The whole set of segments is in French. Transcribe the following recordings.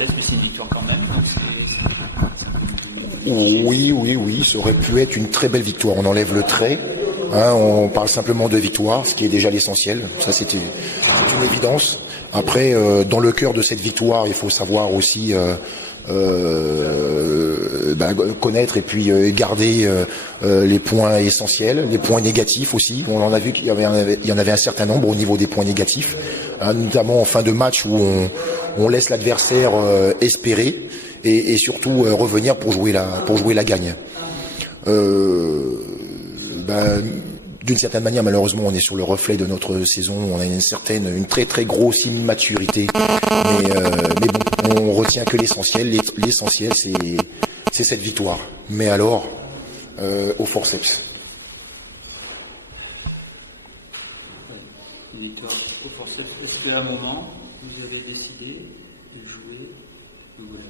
Mais c'est une victoire quand même. Oui, ça aurait pu être une très belle victoire. On enlève le trait, hein, on parle simplement de victoire, ce qui est déjà l'essentiel. Ça, c'est une évidence. Après, dans le cœur de cette victoire, il faut savoir aussi connaître et puis garder les points essentiels, les points négatifs aussi. On en a vu qu'il y en avait un certain nombre au niveau des points négatifs, hein, notamment en fin de match où on laisse l'adversaire espérer et surtout revenir pour jouer la gagne. D'une certaine manière, malheureusement, on est sur le reflet de notre saison. On a une très très grosse immaturité. Mais bon, on retient que l'essentiel. L'essentiel, c'est cette victoire. Mais alors, au forceps. Une victoire au forceps. Est-ce qu'à un moment, vous avez décidé de jouer le goal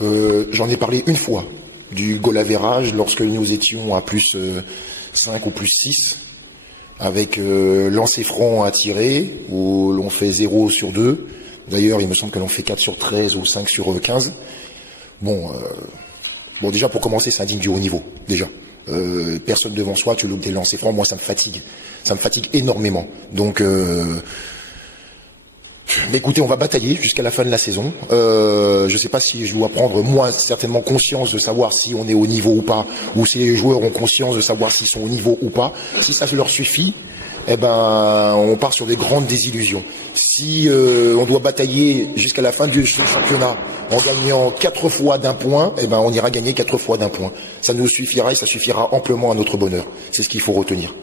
average? J'en ai parlé une fois du goal average lorsque nous étions à plus 5 ou plus 6 avec lancer franc à tirer où l'on fait 0 sur 2. D'ailleurs, il me semble que l'on fait 4 sur 13 ou 5 sur 15. Bon, déjà pour commencer, c'est indigne du haut niveau, déjà. Personne devant soi, tu loupes des lancers francs, moi ça me fatigue. Ça me fatigue énormément. Donc mais écoutez, on va batailler jusqu'à la fin de la saison. Je ne sais pas si je dois prendre, moi, certainement conscience de savoir si on est au niveau ou pas, ou si les joueurs ont conscience de savoir s'ils sont au niveau ou pas. Si ça leur suffit, eh ben, on part sur des grandes désillusions. Si on doit batailler jusqu'à la fin du championnat en gagnant 4 fois d'un point, eh ben, on ira gagner 4 fois d'un point. Ça nous suffira et ça suffira amplement à notre bonheur. C'est ce qu'il faut retenir.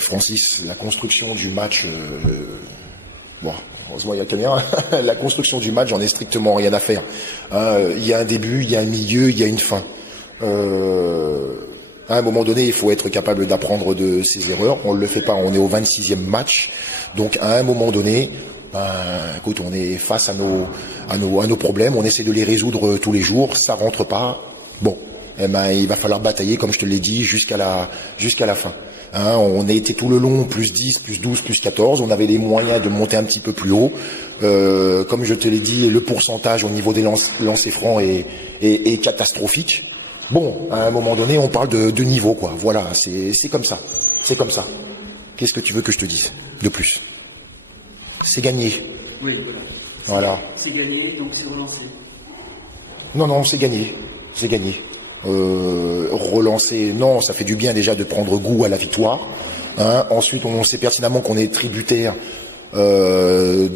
Francis, la construction du match, heureusement il y a la caméra, la construction du match, j'en ai strictement rien à faire. Il y a un début, il y a un milieu, il y a une fin. À un moment donné, il faut être capable d'apprendre de ses erreurs. On ne le fait pas, on est au 26e match. Donc à un moment donné, écoute, on est face à nos problèmes, on essaie de les résoudre tous les jours, ça rentre pas. Bon, il va falloir batailler, comme je te l'ai dit, jusqu'à la fin. On a été tout le long plus 10, plus 12, plus 14. On avait les moyens de monter un petit peu plus haut. Comme je te l'ai dit, le pourcentage au niveau des lancers francs est catastrophique. Bon, à un moment donné, on parle de niveau, quoi. Voilà, c'est comme ça. C'est comme ça. Qu'est-ce que tu veux que je te dise de plus? C'est gagné. Oui, voilà. C'est gagné, donc c'est relancé. Non, c'est gagné. C'est gagné. Relancer, non, ça fait du bien déjà de prendre goût à la victoire. Ensuite, on sait pertinemment qu'on est tributaire des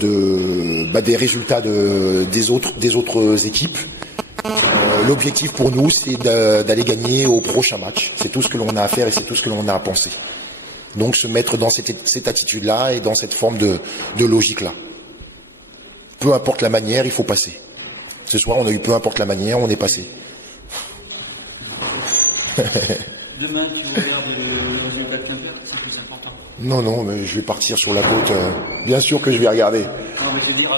résultats des autres équipes. L'objectif pour nous, c'est d'aller gagner au prochain match. C'est tout ce que l'on a à faire et c'est tout ce que l'on a à penser. Donc se mettre dans cette attitude-là et dans cette forme de logique-là. Peu importe la manière, il faut passer. Ce soir, on a eu peu importe la manière, on est passé. Demain, tu regardes le résultat de Quimper, c'est plus important. Non, mais je vais partir sur la côte. Bien sûr que je vais regarder. Non, mais je veux dire,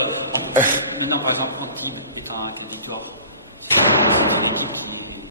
maintenant, par exemple, Antibes est en victoire. C'est une équipe